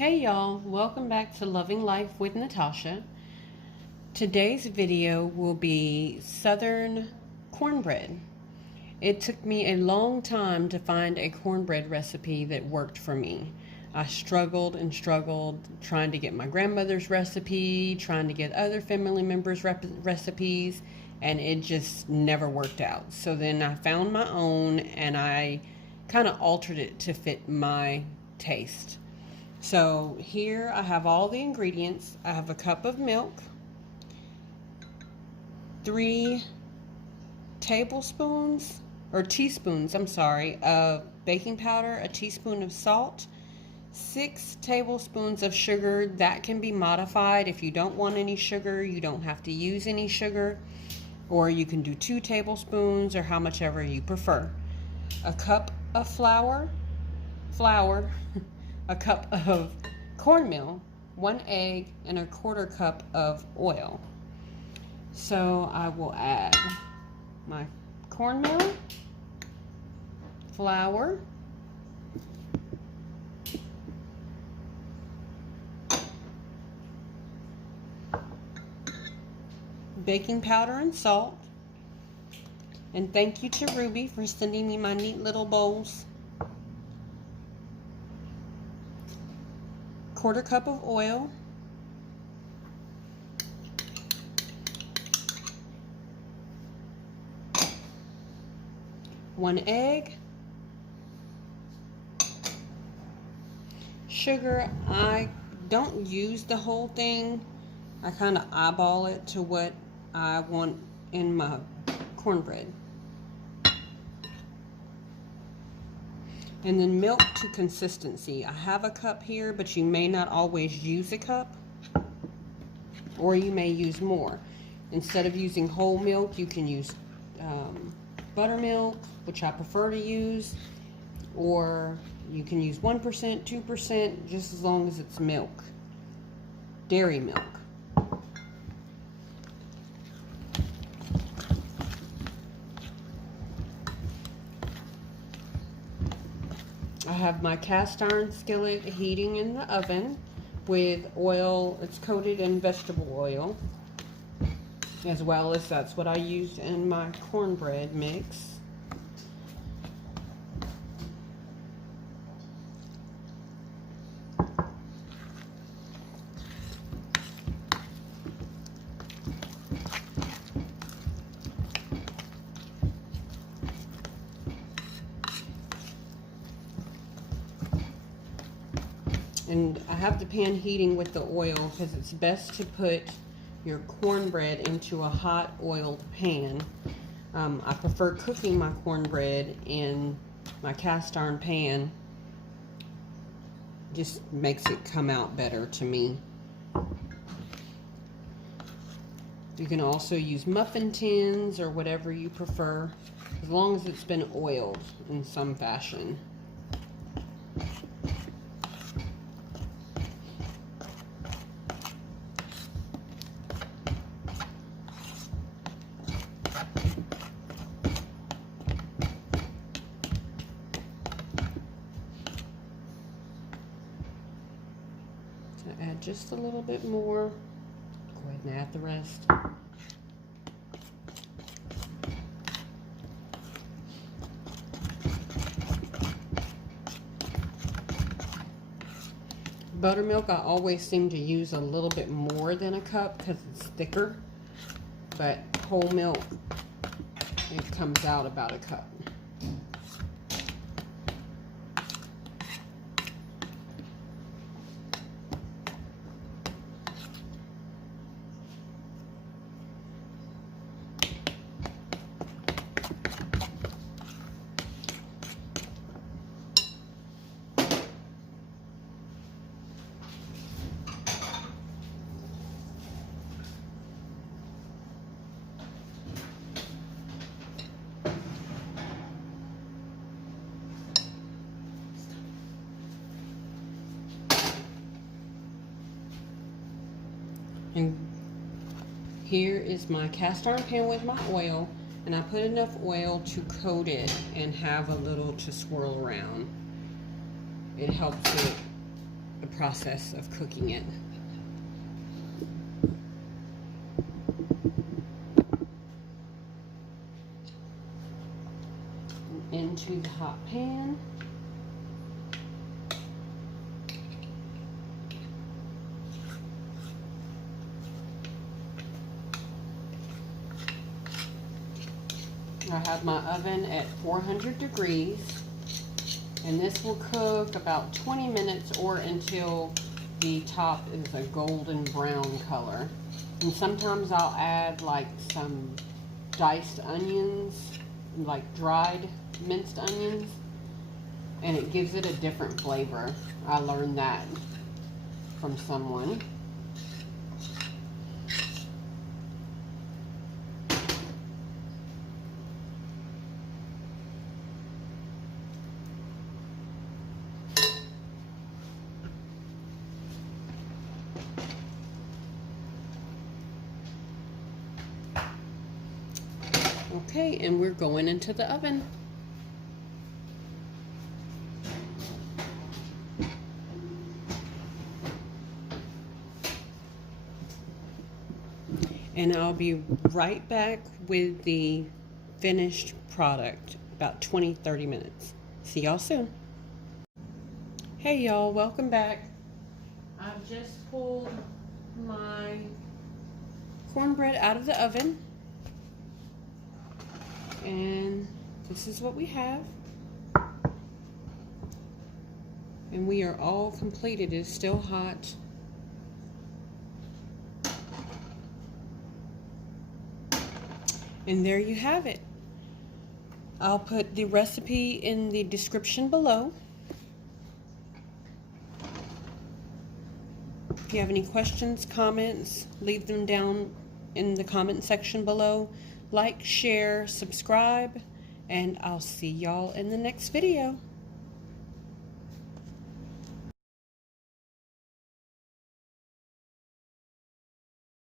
Hey y'all, welcome back to Loving Life with Natasha. Today's video will be Southern cornbread. It took me a long time to find a cornbread recipe that worked for me. I struggled and struggled trying to get my grandmother's recipe, trying to get other family members' recipes, and it just never worked out. So then I found my own and I kind of altered it to fit my taste. So here I have all the ingredients. I have a cup of milk, 3 tablespoons or teaspoons, of baking powder, a teaspoon of salt, 6 tablespoons of sugar. That can be modified. If you don't want any sugar, you don't have to use any sugar, or you can do 2 tablespoons or how much ever you prefer. A cup of flour, a cup of cornmeal, 1 egg, and a 1/4 cup of oil. So I will add my cornmeal, flour, baking powder and salt. And thank you to Ruby for sending me my neat little bowls. 1/4 cup of oil, one egg, sugar. I don't use the whole thing. I kind of eyeball it to what I want in my cornbread. And then milk to consistency. I have a cup here, but you may not always use a cup, or you may use more. Instead of using whole milk, you can use buttermilk, which I prefer to use, or you can use 1%, 2%, just as long as it's milk, dairy milk. I have my cast iron skillet heating in the oven with oil. It's coated in vegetable oil, as well as that's what I used in my cornbread mix. And I have the pan heating with the oil because it's best to put your cornbread into a hot oiled pan. I prefer cooking my cornbread in my cast iron pan. Just makes it come out better to me. You can also use muffin tins or whatever you prefer, as long as it's been oiled in some fashion. Add just a little bit more. Go ahead and add the rest. Buttermilk, I always seem to use a little bit more than a cup because it's thicker, but whole milk, it comes out about a cup. And here is my cast iron pan with my oil, and I put enough oil to coat it and have a little to swirl around. It helps it the process of cooking it. Into the hot pan. I have my oven at 400 degrees, and this will cook about 20 minutes or until the top is a golden brown color. And sometimes I'll add like some diced onions, like dried minced onions, and it gives it a different flavor. I learned that from someone. Okay, and we're going into the oven. And I'll be right back with the finished product, about 20-30 minutes. See y'all soon. Hey y'all, welcome back. I've just pulled my cornbread out of the oven. And this is what we have. And we are all completed. It is still hot. And there you have it. I'll put the recipe in the description below. If you have any questions, comments, leave them down in the comment section below. Like, share, subscribe, and I'll see y'all in the next video.